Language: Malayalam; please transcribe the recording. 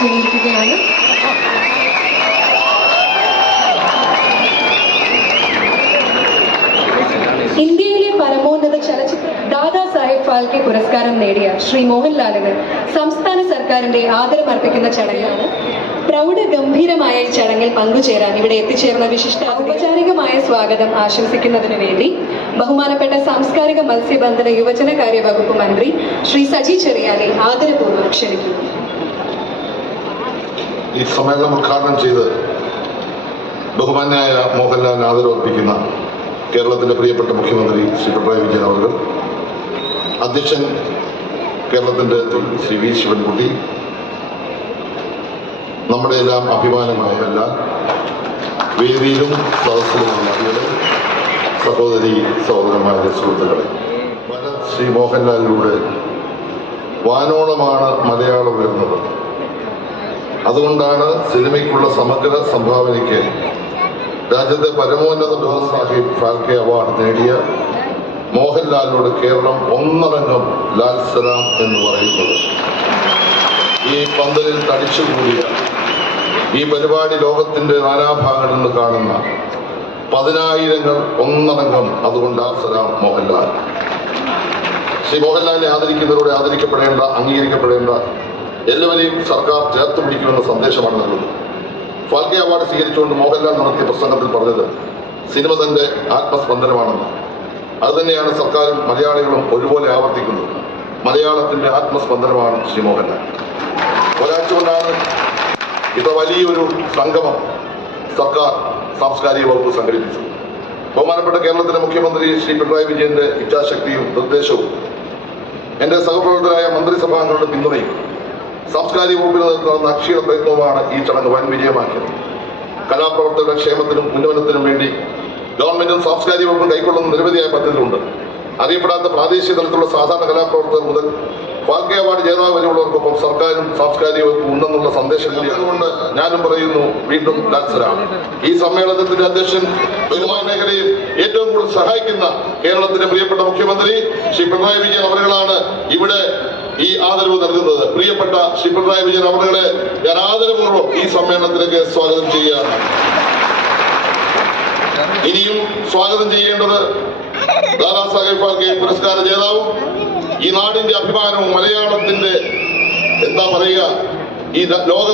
ക്ഷണിക്കുകയാണ്. ഇന്ത്യയിലെ പരമോന്നത ചലച്ചിത്ര ദാദാ സാഹേബ് ഫാൽക്കെ പുരസ്കാരം നേടിയ ശ്രീ മോഹൻലാലിന് സംസ്ഥാന സർക്കാരിന്റെ ആദരമർപ്പിക്കുന്ന ചടങ്ങാണ്. പ്രൗഢഗംഭീരമായ ഈ ചടങ്ങിൽ പങ്കുചേരാൻ ഇവിടെ എത്തിച്ചേർന്ന വിശിഷ്ട ഔപചാരികമായ സ്വാഗതം ആശംസിക്കുന്നതിന് വേണ്ടി ബഹുമാനപ്പെട്ട സാംസ്കാരിക മത്സ്യബന്ധന യുവജനകാര്യ വകുപ്പ് മന്ത്രി ശ്രീ സജി ചെറിയാനെ ആദരപൂർവ്വം ക്ഷണിക്കുന്നു. ഈ സമ്മേളനം ഉദ്ഘാടനം ചെയ്ത് ബഹുമാന്യായ മോഹൻലാലിന് ആദരവർപ്പിക്കുന്ന കേരളത്തിന്റെ പ്രിയപ്പെട്ട മുഖ്യമന്ത്രി ശ്രീ പിണറായി വിജയൻ അവർ, അധ്യക്ഷൻ കേരളത്തിന്റെ ശ്രീ വി ശിവൻകുട്ടി, നമ്മുടെ എല്ലാം അഭിമാനമായ എല്ലാ വേദിയിലും സദസ്സിലുമുള്ള ആളുകളെ, സഹോദരി സഹോദരന്മാരുടെ സുഹൃത്തുക്കളെ, ശ്രീ മോഹൻലാലിലൂടെ വാനോളമാണ് മലയാളം ഉയർന്നത്. അതുകൊണ്ടാണ് സിനിമയ്ക്കുള്ള സമഗ്ര സംഭാവനയ്ക്ക് രാജ്യത്തെ പരമോന്നത ദാദാ സാഹേബ് ഫാൽക്കെ അവാർഡ് നേടിയ മോഹൻലാലിനോട് കേരളം ഒന്നടങ്കം ലാൽ സലാം എന്ന് പറയുന്നത്. ഈ പന്തലിൽ തടിച്ചുകൂടിയ ഈ പരിപാടി ലോകത്തിന്റെ നാനാഭാഗങ്ങളിൽ നിന്ന് കാണുന്ന പതിനായിരങ്ങൾ ഒന്നടങ്കം അതുകൊണ്ട് ലാൽ സലാം മോഹൻലാൽ. ശ്രീ മോഹൻലാലിനെ ആദരിക്കുന്നവരോട് ആദരിക്കപ്പെടേണ്ട, അംഗീകരിക്കപ്പെടേണ്ട എല്ലാവരെയും സർക്കാർ ചേർത്ത് പിടിക്കുമെന്ന സന്ദേശമാണ് നൽകുന്നത്. ഫാൽക്കെ അവാർഡ് സ്വീകരിച്ചുകൊണ്ട് മോഹൻലാൽ നടത്തിയ പ്രസംഗത്തിൽ പറഞ്ഞത് സിനിമ തന്റെ ആത്മസ്പന്ദനമാണെന്ന്. അതുതന്നെയാണ് സർക്കാരും മലയാളികളും ഒരുപോലെ ആവർത്തിക്കുന്നത്. മലയാളത്തിന്റെ ആത്മസ്പന്ദനമാണ് ശ്രീ മോഹൻലാൽ. ഒരാഴ്ച കൊണ്ടാണ് ഇത്ര വലിയൊരു സംഗമം സർക്കാർ സാംസ്കാരിക വകുപ്പ് സംഘടിപ്പിച്ചു. ബഹുമാനപ്പെട്ട കേരളത്തിലെ മുഖ്യമന്ത്രി ശ്രീ പിണറായി വിജയന്റെ ഇച്ഛാശക്തിയും നിർദ്ദേശവും എന്റെ സഹപ്രവർത്തകരായ മന്ത്രിസഭാംഗങ്ങളുടെ പിന്തുണയും സാംസ്കാരിക വകുപ്പിൽ നടത്തുന്ന അക്ഷീണ പ്രയത്നവുമാണ് ഈ ചടങ്ങ് വൻ വിജയമാക്കിയത്. കലാപ്രവർത്തകരുടെ ക്ഷേമത്തിനും ഉന്നമനത്തിനും വേണ്ടി ഗവൺമെന്റും സാംസ്കാരിക വകുപ്പും കൈക്കൊള്ളുന്ന നിരവധിയായ പദ്ധതികളുണ്ട്. അറിയപ്പെടാത്ത പ്രാദേശിക തലത്തിലുള്ള സാധാരണ കലാപ്രവർത്തകർ മുതൽ ഫാൽക്കെ അവാർഡ് ജേതാവ് വരെയുള്ളവർക്കൊപ്പം സർക്കാരും സാംസ്കാരിക വകുപ്പും ഉണ്ടെന്നുള്ള സന്ദേശം കൂടി. അതുകൊണ്ട് ഞാനും പറയുന്നു വീണ്ടും ലാൽ സലാം. ഈ സമ്മേളനത്തിന്റെ അധ്യക്ഷൻ ബഹുമാന മേഖലയിൽ ഏറ്റവും കൂടുതൽ സഹായിക്കുന്ന കേരളത്തിന്റെ പ്രിയപ്പെട്ട മുഖ്യമന്ത്രി ശ്രീ പിണറായി വിജയൻ അവരുകളാണ് ഇവിടെ ഈ ആദരവ് നൽകുന്നത്. പ്രിയപ്പെട്ട ശ്രീ പിണറായി വിജയൻ അവരുകളെ ഞാൻ ആദരപൂർവ്വം ഈ സമ്മേളനത്തിലേക്ക് സ്വാഗതം ചെയ്യുകയാണ്. ഇനിയും സ്വാഗതം ചെയ്യേണ്ടത് ദാദാ സാഹേബ് ഫാൽക്കെ പുരസ്കാര ജേതാവും ഈ നാടിന്റെ അഭിമാനവും മലയാളത്തിന്റെ എന്താ പറയുക ഈ ലോക